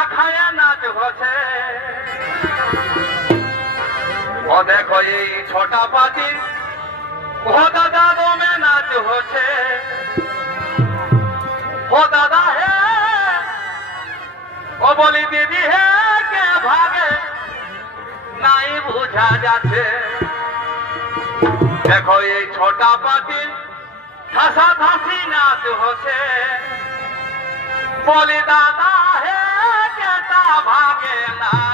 আখায়া নাচ হচ্ছে। ও দেখো এই পাতি ও দাদা দমে নাচ হচ্ছে। ও দাদা হে, ও বলি দিদি হে, কে ভাগে? নাই বুঝা যাচ্ছে। দেখো এই ছটা পাতি ঠাসা ঠাসি নাচ হচ্ছে। বলি দাদা ভাগে না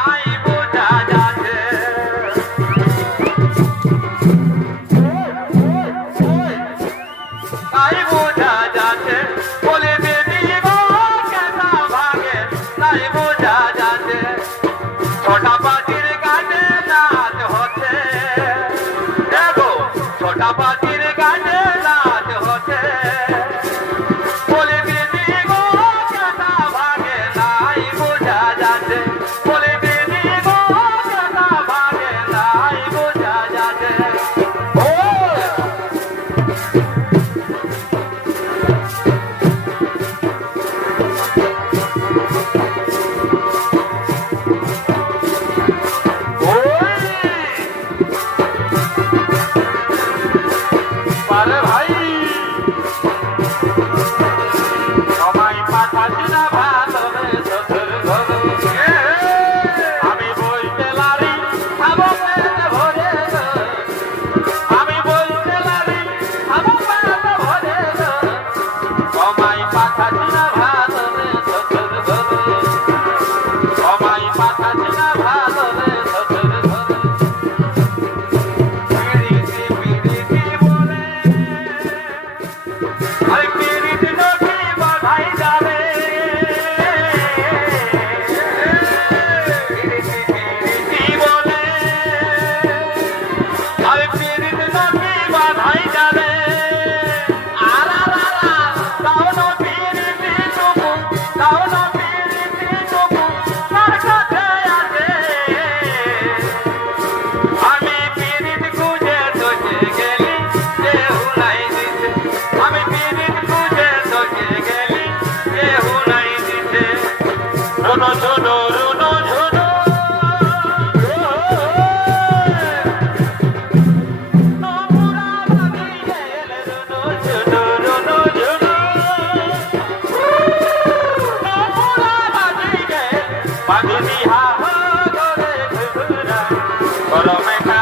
我老妹。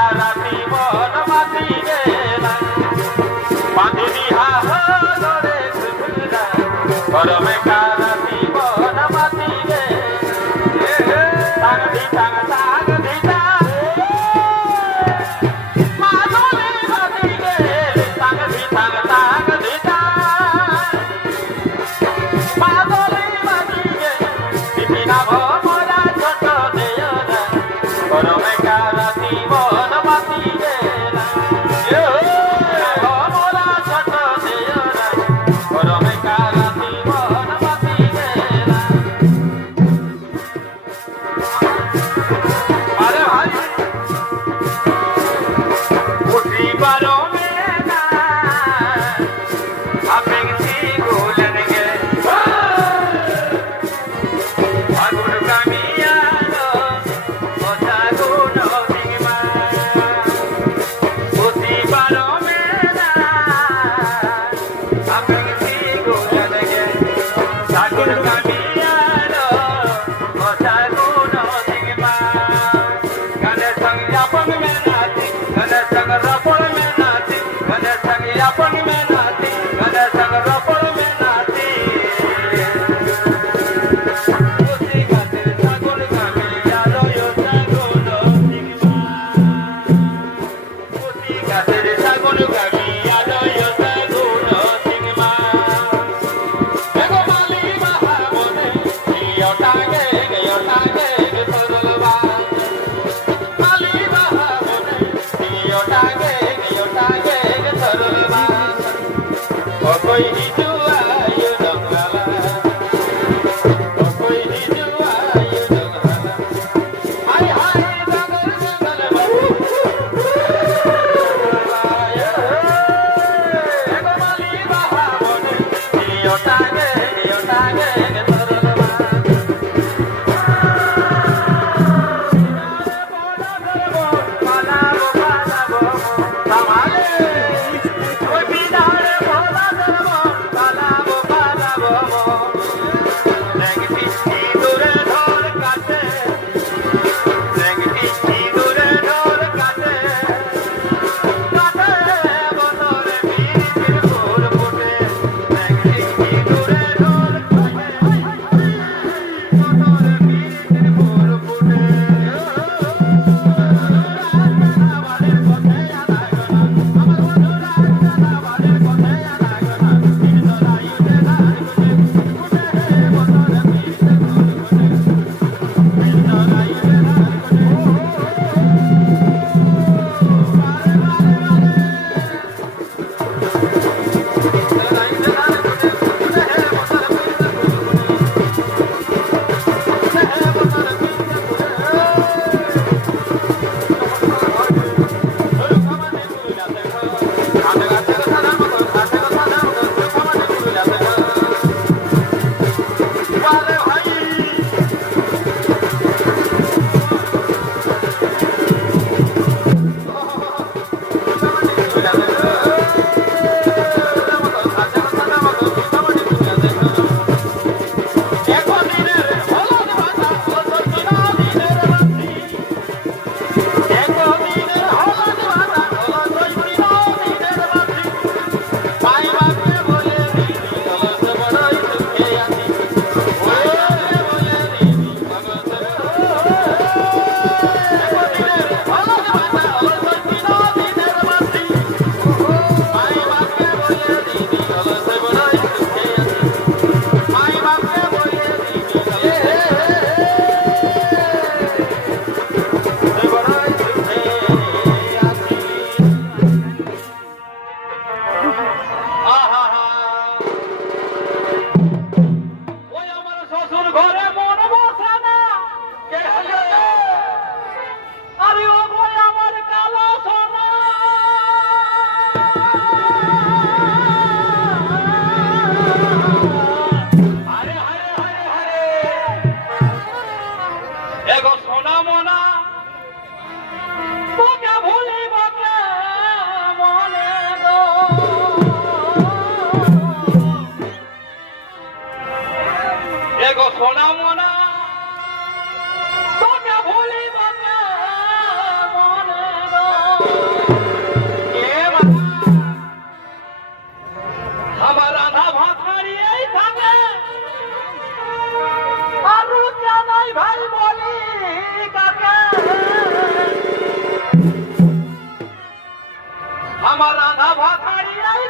আমার রাধা ভাতারি নাই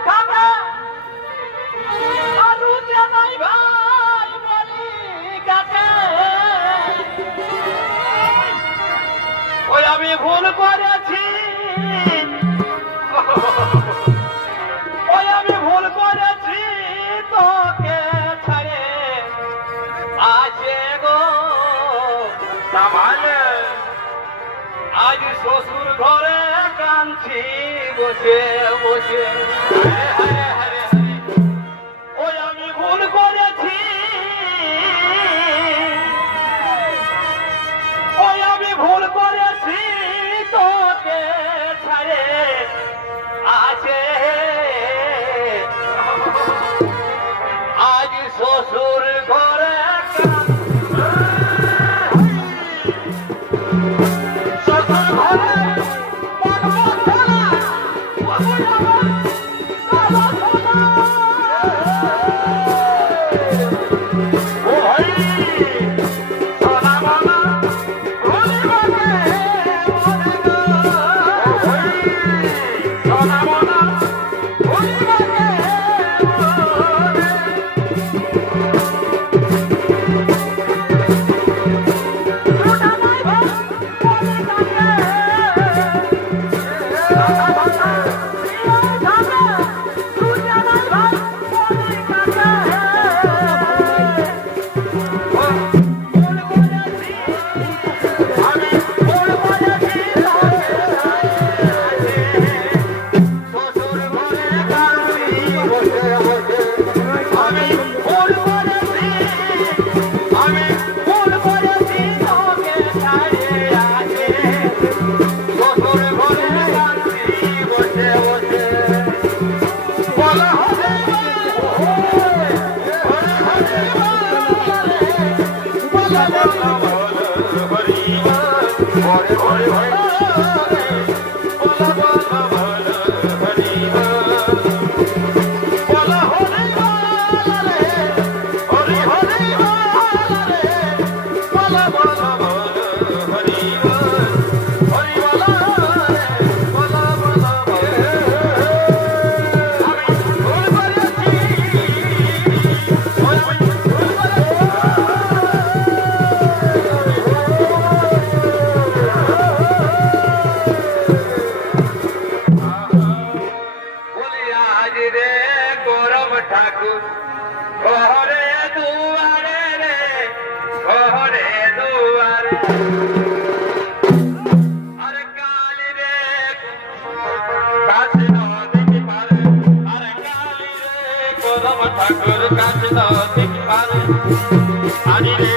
ওই আমি ভুল করেছি। ওই আমি ভুল করেছি তোকে ছাড়ে। আছে গো সামালে আজ শ্বশুর ঘরে কাঁদছি বসে বসে। আজ রে গরম ঠাকুর। ঘরে দুয়ারে রে ঘরে দুয়ারে। আরে কালি রে কাছে নদী ঠাকুর কাছে নদী পারে। আজ রে